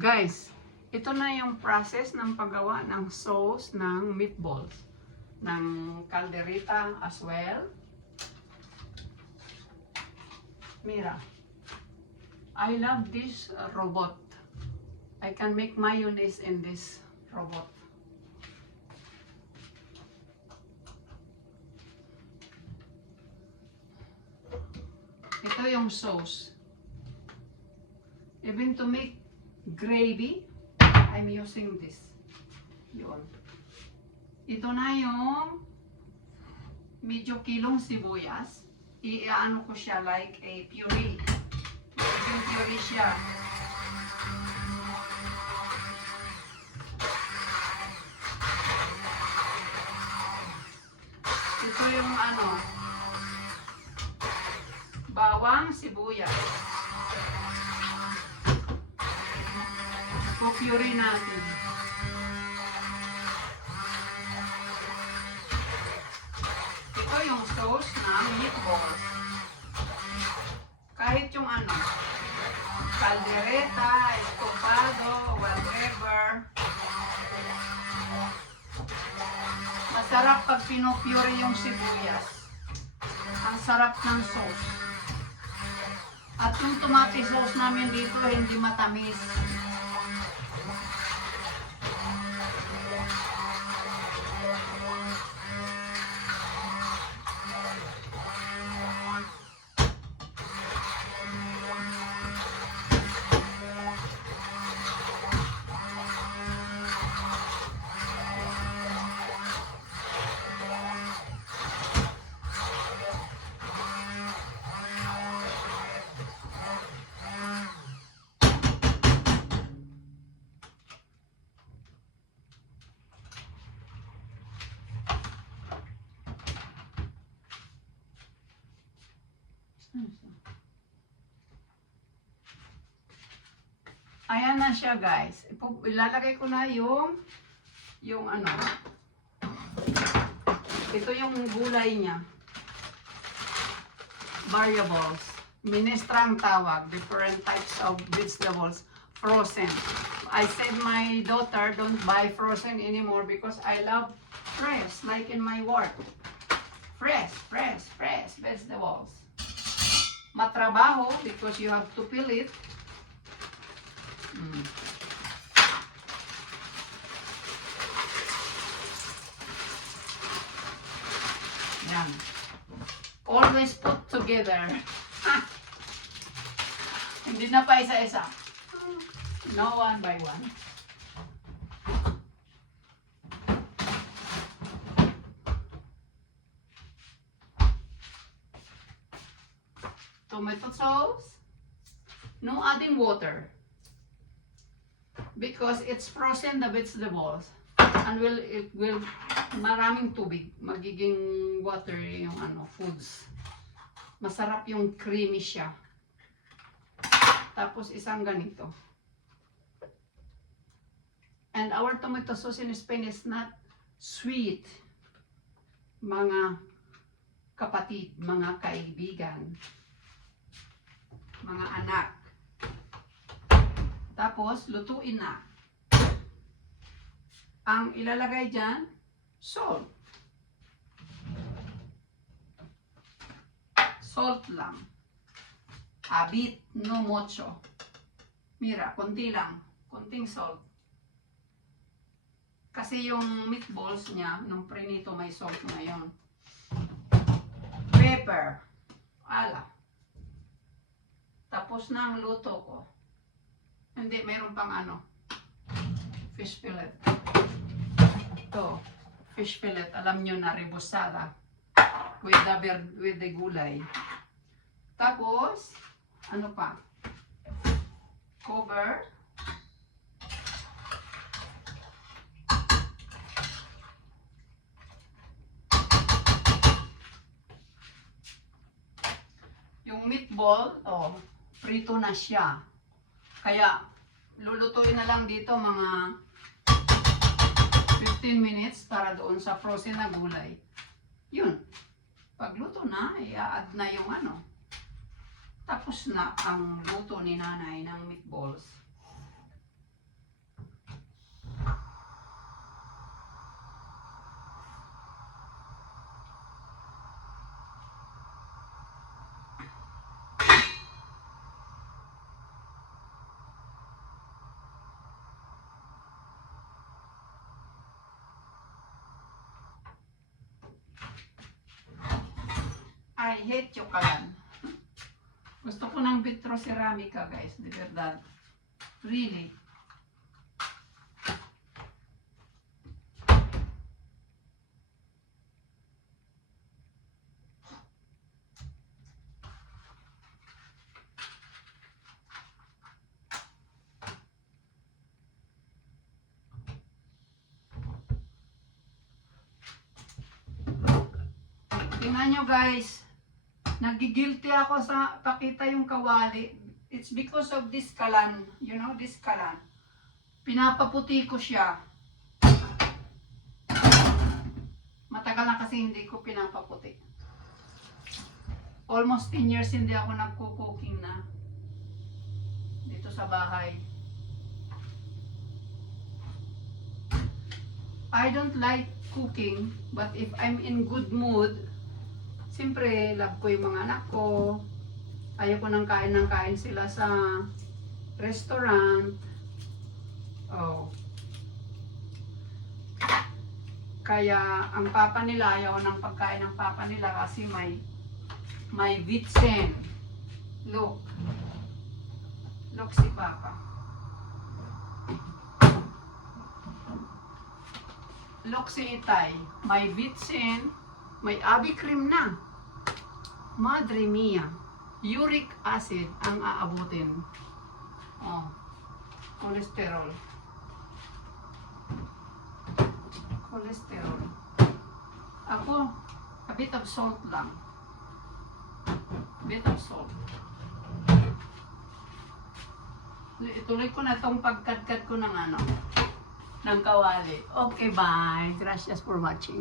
Guys, ito na yung process ng paggawa ng sauce ng meatballs. Ng caldereta as well. Mira, I love this robot. I can make mayonnaise in this robot. Ito yung sauce. Even to make gravy, I'm using this. Yun. Ito na yung medyo kilong sibuyas. I-ano ko siya like a puree. Yung puree siya. Ito yung ano, bawang sibuyas. Pupuri natin. Ito yung sauce ng meatballs. Kahit yung ano, caldereta, estofado, whatever. Masarap pag pinupuri yung sibuyas. Ang sarap ng sauce. At yung tomato sauce namin dito hindi matamis. Ayan na siya, guys. Ilalagay ko na yung ano. Ito yung gulay niya. Variables. Minestra ang tawag. Different types of vegetables. Frozen. I said my daughter don't buy frozen anymore because I love fresh, like in my work. Fresh vegetables. Matrabaho because you have to peel it. Yan. Always put together. Hindi na pa isa-isa. No, one by one. Tomato sauce. No adding water. Because it's frozen the vegetables and it will maraming tubig, magiging watery yung ano, foods. Masarap yung creamy siya. Tapos isang ganito. And our tomato sauce in Spain is not sweet. Mga kapatid, mga kaibigan, mga anak. Tapos, lutuin na. Ang ilalagay dyan, salt. Salt lang. A bit, no mucho. Mira, konti lang. Konting salt. Kasi yung meatballs niya, nung prinito may salt na yun. Pepper. Ala. Tapos na ang luto ko. Hindi, mayroon pang ano, fish fillet. Ito, fish fillet, alam nyo na, rebusada. With the gulay. Tapos, ano pa? Cover. Yung meatball, oh, prito na siya. Kaya, lulutuin na lang dito mga 15 minutes para doon sa frozen na gulay. Yun. Pagluto na, i-add na yung ano. Tapos na ang luto ni nanay ng meatballs. I hate chocolate. Gusto ko ng vitro ceramica, guys. De verdad. Really. Tingnan nyo, guys. Nagigilty ako sa pakita yung kawali. It's because of this kalan. You know, this kalan. Pinapaputi ko siya. Matagal na kasi hindi ko pinapaputi. Almost 10 years hindi ako nagko-cooking na. Dito sa bahay. I don't like cooking, but if I'm in good mood, siyempre, love ko yung mga anak ko. Ayoko nang kain sila sa restaurant. Oh. Kaya, ang papa nila, ayaw ng pagkain ng papa nila kasi may vitsen. Look. Look si papa. Look si itay. May vitsen. May abi cream na. Madre mia. Uric acid ang aabutin. Oh. Cholesterol. Cholesterol. Ako, a bit of salt lang. Bit of salt. Ituloy ko na itong pagkadkad ko ng ng kawali. Okay, bye. Gracias for watching.